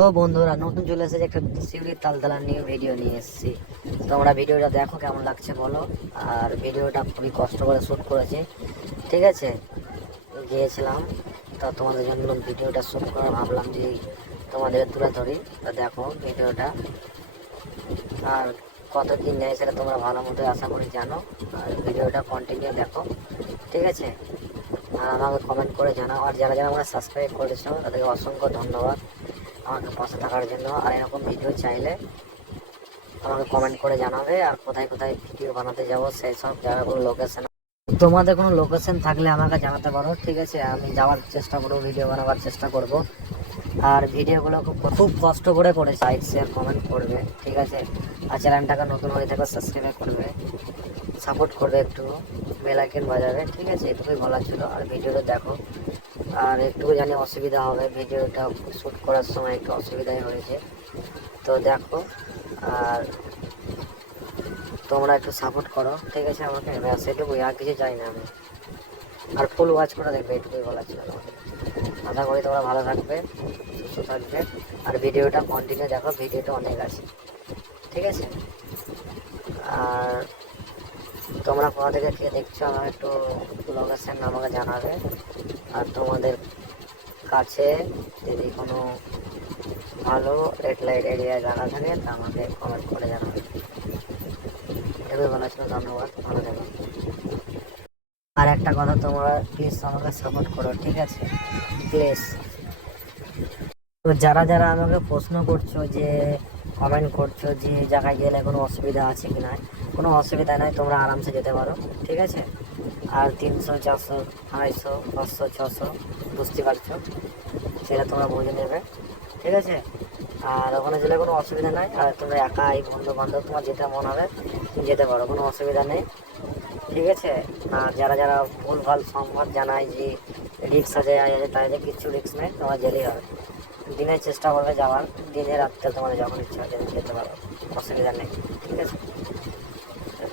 তো বন্ধুরা, নতুন চলে এসেছে একটা শিউরির তালতালা নিয়ে ভিডিও নিয়ে এসেছি। তোমরা ভিডিওটা দেখো কেমন লাগছে বলো। আর ভিডিওটা খুবই কষ্ট করে শ্যুট করেছি। ঠিক আছে? গিয়েছিলাম। তা তোমাদের জন্য ভিডিওটা শ্যুট করে ভাবলাম যে তোমাদের তুলে ধরি। তা দেখো ভিডিওটা আর কত দিন নেয় সেটা তোমরা ভালো মতো আশা করি জানো। আর ভিডিওটা কন্টিনিউ দেখো। ঠিক আছে? আর আমাকে কমেন্ট করে জানাও। আর যারা যারা আমাকে সাবস্ক্রাইব করেছ, তাদেরকে অসংখ্য ধন্যবাদ। আমাকে পাশে থাকার জন্য। আর এরকম ভিডিও চাইলে আমাকে কমেন্ট করে জানাবে আর কোথায় কোথায় ভিডিও বানাতে যাব, সেই সব জায়গাগুলো লোকেশন তোমাদের কোনো লোকেশন থাকলে আমাকে জানাতে পারো, ঠিক আছে? আমি যাওয়ার চেষ্টা করব ভিডিও বানাবার চেষ্টা করব। আর ভিডিওগুলো খুব কষ্ট করে করে লাইক শেয়ার কমেন্ট করবে, ঠিক আছে? আর চ্যানেলটাকে নতুন হয়ে থাকলে সাবস্ক্রাইব করবে। সাপোর্ট করবে একটু বেলাইকেন বাজাবে ঠিক আছে? এটুকুই বলার ছিল। আর ভিডিওটা দেখো। আর একটু জানি অসুবিধা হবে। ভিডিওটা শ্যুট করার সময় একটু অসুবিধাই হয়েছে। তো দেখো, আর তোমরা একটু সাপোর্ট করো, ঠিক আছে আমাকে? ব্যাস, এটুকুই। আর কিছু চাই না আমি। আর ফুল ওয়াচ করে দেখবে, এটুকুই বলার ছিল আশা করি তোমরা ভালো থাকবে, সুস্থ থাকবে। আর ভিডিওটা কন্টিনিউ দেখো, ভিডিওটা অনেক আছে। ঠিক আছে? আর তোমরা কোথা থেকে কে দেখছ, আমার একটু লোকেশন আমাকে জানাবে। আর তোমাদের কাছে যদি কোনো ভালো রেড লাইট এরিয়া জানা থাকে, তা আমাকে কমেন্ট করে জানাবে। এভাবে বলা ছিল, ধন্যবাদ, ভালো থাকো। আর একটা কথা তোমরা প্লিজ আমাকে সাপোর্ট করো, ঠিক আছে? প্লিজ তো যারা যারা আমাকে প্রশ্ন করছ যে কমেন্ট করছ যে জায়গায় গেলে কোনো অসুবিধা আছে কি না কোনো অসুবিধা নাই, তোমরা আরামসে যেতে পারো, ঠিক আছে? আর তিনশো, চারশো, আড়াইশো, পাঁচশো, ছশো, বুঝতে পারছ? সেটা তোমরা বুঝে নেবে, ঠিক আছে? আর ওখানে গেলে কোনো অসুবিধা নাই, আর তোমরা একাই বন্ধু বান্ধব তোমার যেতে মন হবে তুমি যেতে পারো, কোনো অসুবিধা নেই, ঠিক আছে? আর যারা যারা ভুল ভালো সংবাদ জানায় যে রিক্স আছে আছে তাই কিচ্ছু রিক্স নেই, তোমার যেতেই হবে। দিনে চেষ্টা করবে যাওয়ার দিনে রাত্রে তোমাদের যখন ইচ্ছা যেতে পারো, অসুবিধা নেই, ঠিক আছে?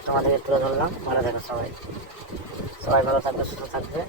তোমাদেরকে তুলে ধরলাম। ভালো থাকো সবাই। সবাই ভালো থাকবে সুস্থ থাকবে।